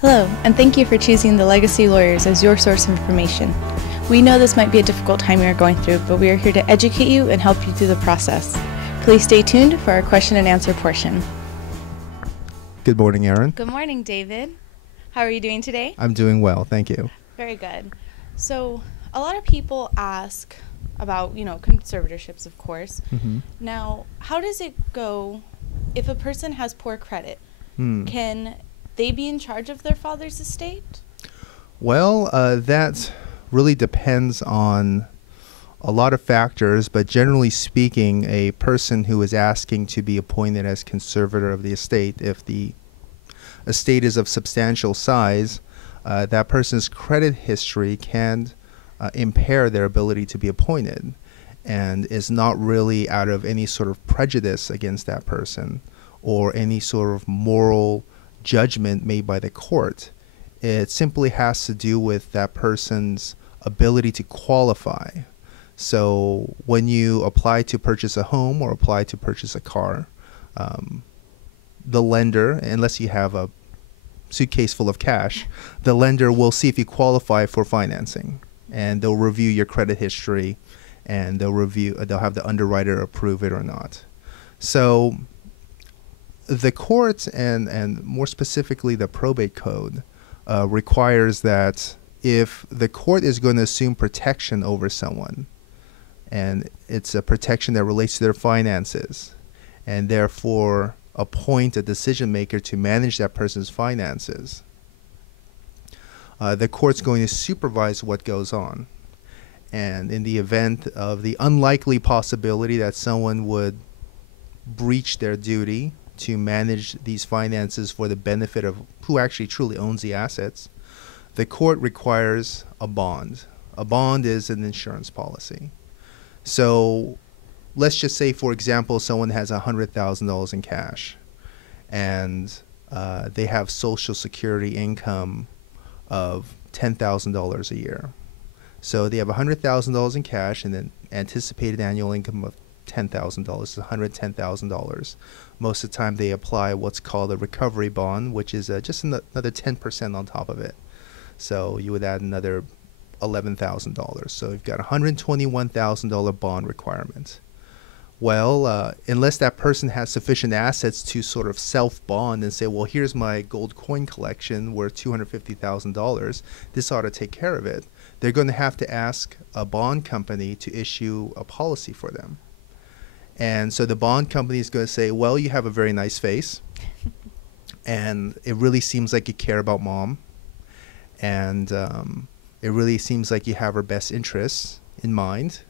Hello, and thank you for choosing the Legacy Lawyers as your source of information. We know this might be a difficult time you're going through, but we are here to educate you and help you through the process. Please stay tuned for our question and answer portion. Good morning, Aaron. Good morning, David. How are you doing today? I'm doing well, thank you. Very good. So, a lot of people ask about, conservatorships, of course. Now, how does it go if a person has poor credit? Can they be in charge of their father's estate? Well, that really depends on a lot of factors, but generally speaking, a person who is asking to be appointed as conservator of the estate, if the estate is of substantial size, that person's credit history can impair their ability to be appointed, and is not really out of any sort of prejudice against that person or any sort of moral judgment made by the court. It simply has to do with that person's ability to qualify. So when you apply to purchase a home or apply to purchase a car, the lender, unless you have a suitcase full of cash, the lender will see if you qualify for financing, and they'll review your credit history, and they'll have the underwriter approve it or not. So the court, and more specifically the probate code, requires that if the court is going to assume protection over someone, and it's a protection that relates to their finances, and therefore appoint a decision maker to manage that person's finances, the court's going to supervise what goes on. And in the event of the unlikely possibility that someone would breach their duty to manage these finances for the benefit of who actually truly owns the assets, the court requires a bond. A bond is an insurance policy. So let's just say, for example, someone has $100,000 in cash, and they have Social Security income of $10,000 a year. So they have $100,000 in cash and then anticipated annual income of $10,000, is $110,000. Most of the time they apply what's called a recovery bond, which is just another 10% on top of it. So you would add another $11,000. So you've got a $121,000 bond requirement. Well, unless that person has sufficient assets to sort of self-bond and say, well, here's my gold coin collection worth $250,000, this ought to take care of it, they're going to have to ask a bond company to issue a policy for them. And so the bond company is going to say, well, you have a very nice face, and it really seems like you care about mom, and it really seems like you have her best interests in mind.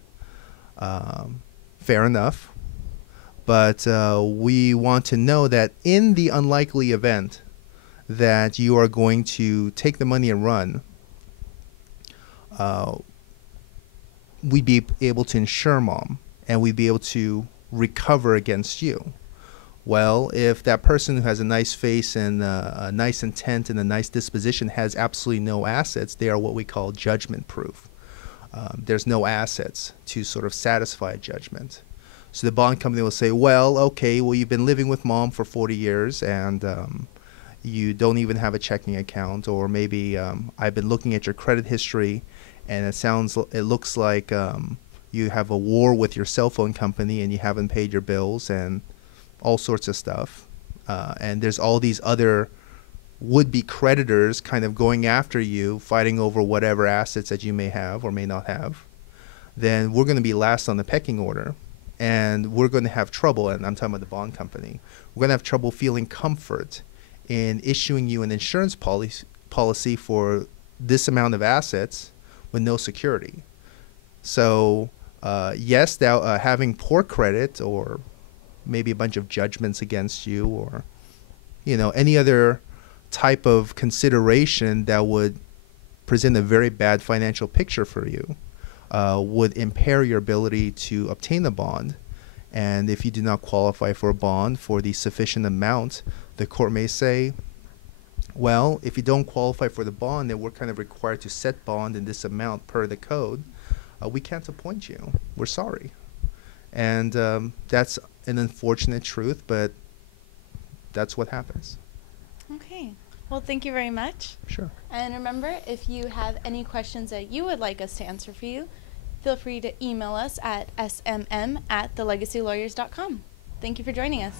Fair enough. But we want to know that in the unlikely event that you are going to take the money and run, we'd be able to insure mom, and we'd be able to recover against you. Well, if that person who has a nice face and a nice intent and a nice disposition has absolutely no assets, they are what we call judgment proof. There's no assets to sort of satisfy a judgment. So the bond company will say, well, okay, well, you've been living with mom for 40 years and you don't even have a checking account, or maybe I've been looking at your credit history and it looks like you have a war with your cell phone company and you haven't paid your bills and all sorts of stuff. And there's all these other would-be creditors kind of going after you, fighting over whatever assets that you may have or may not have. Then we're going to be last on the pecking order, and we're going to have trouble, and I'm talking about the bond company, we're going to have trouble feeling comfort in issuing you an insurance policy for this amount of assets with no security. So yes, having poor credit, or maybe a bunch of judgments against you, or any other type of consideration that would present a very bad financial picture for you, would impair your ability to obtain a bond. And if you do not qualify for a bond for the sufficient amount, the court may say, well, if you don't qualify for the bond, then we're kind of required to set bond in this amount per the code. We can't appoint you. We're sorry. And that's an unfortunate truth, but that's what happens. Okay. Well, thank you very much. Sure. And remember, if you have any questions that you would like us to answer for you, feel free to email us at smm@thelegacylawyers.com. Thank you for joining us.